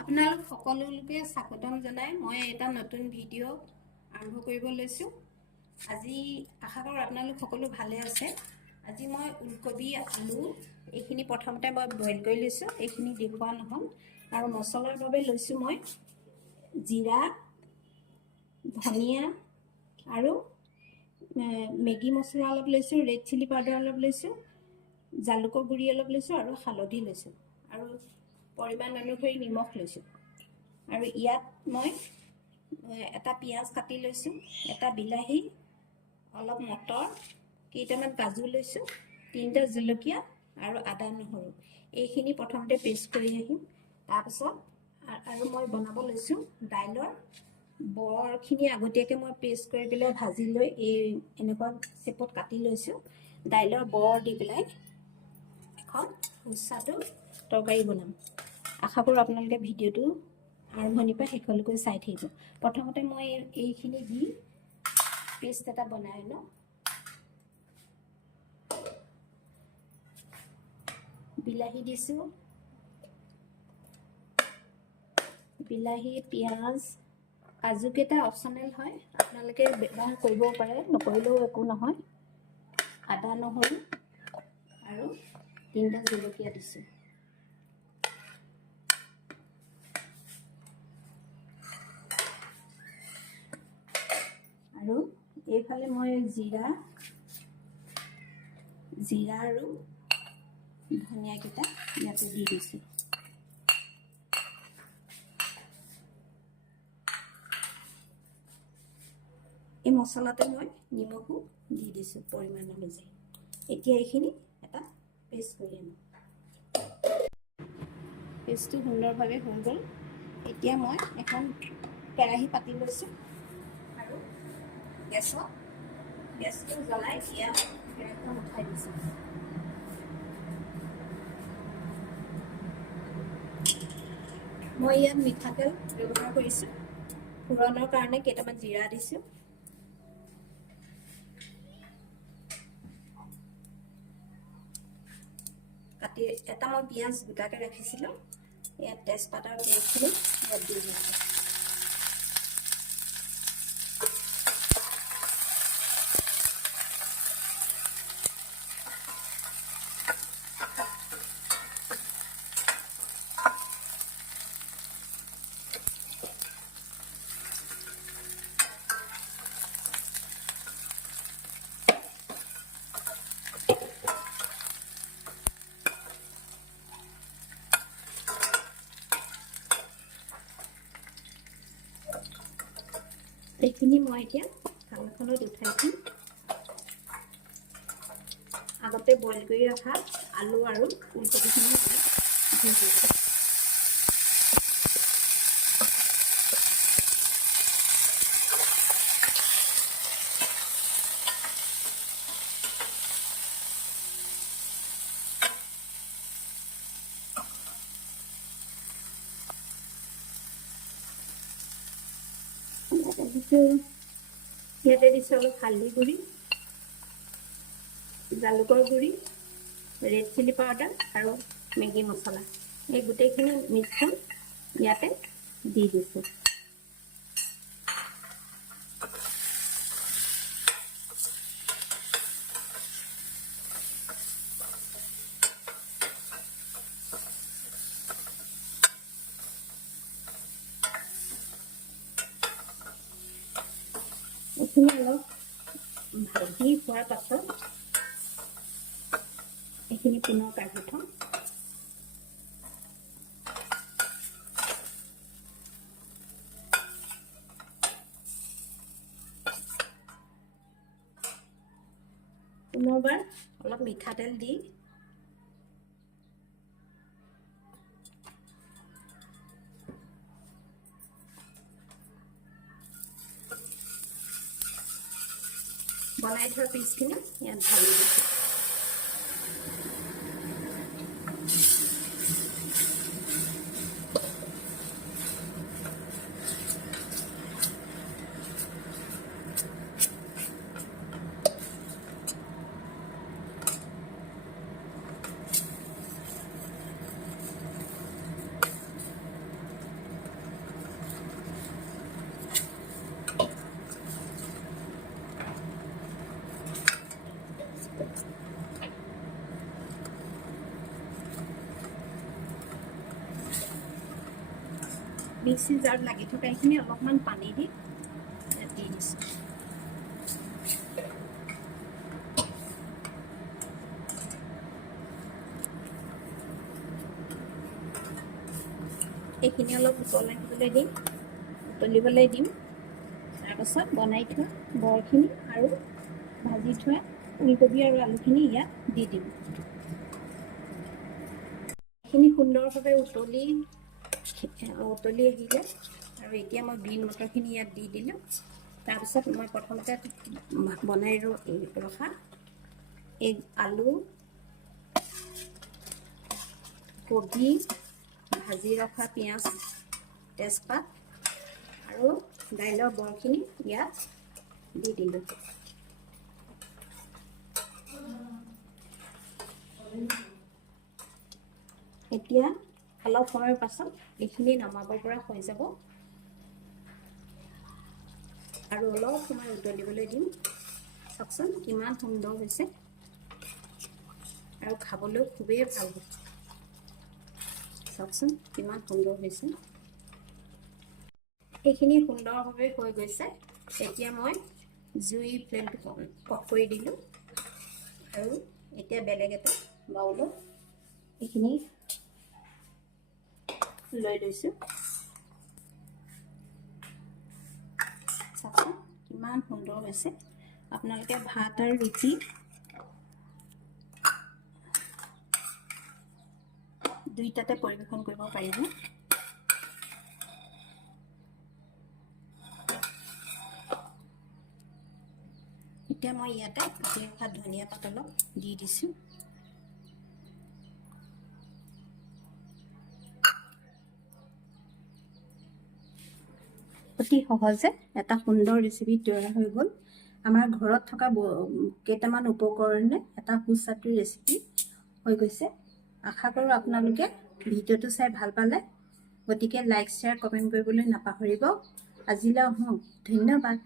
আপোনালোক সকলোকে স্বাগতম জনাই মই এটা নতুন ভিডিঅ' আৰম্ভ কৰিব লৈছো। আজি আশা কৰোঁ আপোনালোক সকলো ভালে আছে। আজি মই ওলকবি আলু এইখিনি প্ৰথমতে মই বইল কৰি লৈছো, এইখিনি দেখুৱা নহ'ল। আৰু মছলাৰ বাবে লৈছো মই জিৰা, ধনিয়া আৰু মেগী মছলা অলপ লৈছো, ৰেড চিলি পাউডাৰ অলপ লৈছো, জালুকৰ গুড়ি অলপ লৈছো আৰু হালধি লৈছো আৰু পৰিমাণ অনুসৰি নিমখ লৈছো। আৰু ইয়াত মই এটা পিঁয়াজ কাটি লৈছো, এটা বিলাহী, অলপ মটৰ, কেইটামান কাজু লৈছো, 3টা জলকীয়া আৰু আদা নহৰু এইখিনি প্ৰথমতে পেষ্ট কৰি আহিম। তাৰপিছত আৰু মই বনাব লৈছো দাইলৰ বৰখিনি আগতীয়াকৈ মই পেষ্ট কৰি পেলাই ভাজি লৈ এই এনেকুৱা চেপত কাটি লৈছো। দাইলৰ বৰ দি পেলাই এখন সুস্বাদু তৰকাৰী বনাম। আশা কৰোঁ আপোনালোকে ভিডিঅ'টো আৰম্ভণিৰ পৰা শেষলৈকে চাই থাকিব। প্ৰথমতে মই এইখিনি দি পেষ্ট এটা বনাই লওঁ। বিলাহী দিছোঁ, বিলাহী, পিঁয়াজ, কাজুকেইটা অপশ্যনেল হয়, আপোনালোকে ব্যৱহাৰ কৰিব পাৰে, নকৰিলেও একো নহয়। আদা নহৰু আৰু 3টা জলকীয়া দিছোঁ। আৰু এইফালে মই জিৰা আৰু ধনিয়াকেইটা ইয়াতে দি দিছোঁ। এই মছলাতে মই নিমখো দি দিছোঁ পৰিমাণ অনুযায়ী। এতিয়া এইখিনি এটা পেষ্ট কৰি আনো। পেষ্টটো সুন্দৰভাৱে হৈ গ'ল। এতিয়া মই এখন কেৰাহী পাতি লৈছোঁ আৰু গেছটো জ্বলাই ইয়াত কেৰাহীখন উঠাই দিছোঁ। মই ইয়াত মিঠাতেল ব্যৱহাৰ কৰিছোঁ। ফোড়নৰ কাৰণে কেইটামান জিৰা দিছোঁ। এটা মই পিঁয়াজ গোটাকৈ ৰাখিছিলোঁ, ইয়াত তেজপাত আৰু পেষ্টখিনি ইয়াত দি দিছোঁ। এইখিনি মই এতিয়া থালখনত উঠাই দিম। আগতে বইল কৰি ৰখা আলু আৰু ফুলকবিখিনি দি দিছোঁ। ইয়াতে দিছোঁ অলপ হালধি গুড়ি, জালুকৰ গুড়ি, ৰেড চিলি পাউডাৰ আৰু মেগী মছলা। এই গোটেইখিনি মিশ্ৰণ ইয়াতে দি দিছোঁ। এইখিনি অলপ ভাজি হোৱাৰ পাছত এইখিনি পুনৰ কাঢ়ি থ'ম। পুনৰবাৰ অলপ মিঠাতেল দি বনাই থোৱা পিচখিনি ইয়াত ঢালি দিছোঁ। মিক্সি জাৰত লাগি থকা এইখিনি অলপমান পানী দি দিছোঁ। এইখিনি অলপ উতলিবলৈ দিম। তাৰপাছত বনাই থোৱা বৰখিনি আৰু ভাজি থোৱা ওলকবি আৰু আলুখিনি ইয়াত দি দিম। এইখিনি সুন্দৰভাৱে উতলি আহিলে আৰু এতিয়া মই গ্ৰীণ মটৰখিনি ইয়াত দি দিলোঁ। তাৰপিছত মই প্ৰথমতে বনাই ৰখা এই আলু, কবি, ভাজি ৰখা পিঁয়াজ, তেজপাত আৰু দাইলৰ বৰখিনি ইয়াত দি দিলোঁ। এতিয়া অলপ সময়ৰ পাছত এইখিনি নমাব পৰা হৈ যাব আৰু অলপ সময় উতলিবলৈ দিম। চাওকচোন কিমান সুন্দৰ হৈছে আৰু খাবলৈ খুবেই ভাল হৈছে। চাওকচোন কিমান সুন্দৰ হৈছে। এইখিনি সুন্দৰভাৱে হৈ গৈছে। এতিয়া মই জুই ফ্লেমটো অফ কৰি দিলোঁ আৰু এতিয়া বেলেগ এটা বাউলত এইখিনি লৈ লৈছোঁ। চাওকচোন কিমান সুন্দৰ হৈছে। আপোনালোকে ভাত আৰু ৰুটি দুইটাতে পৰিৱেশন কৰিব পাৰিব। এতিয়া মই ইয়াতে কাটি ৰখা ধনিয়া পাত অলপ দি দিছোঁ। অতি সহজে এটা সুন্দৰ ৰেচিপি তৈয়াৰ হৈ গ'ল। আমাৰ ঘৰত থকা কেইটামান উপকৰণে এটা সুস্বাদু ৰেচিপি হৈ গৈছে। আশা কৰোঁ আপোনালোকে ভিডিঅ'টো চাই ভাল পালে। গতিকে লাইক, শ্বেয়াৰ, কমেণ্ট কৰিবলৈ নাপাহৰিব। আজিলৈ আহোঁ। ধন্যবাদ।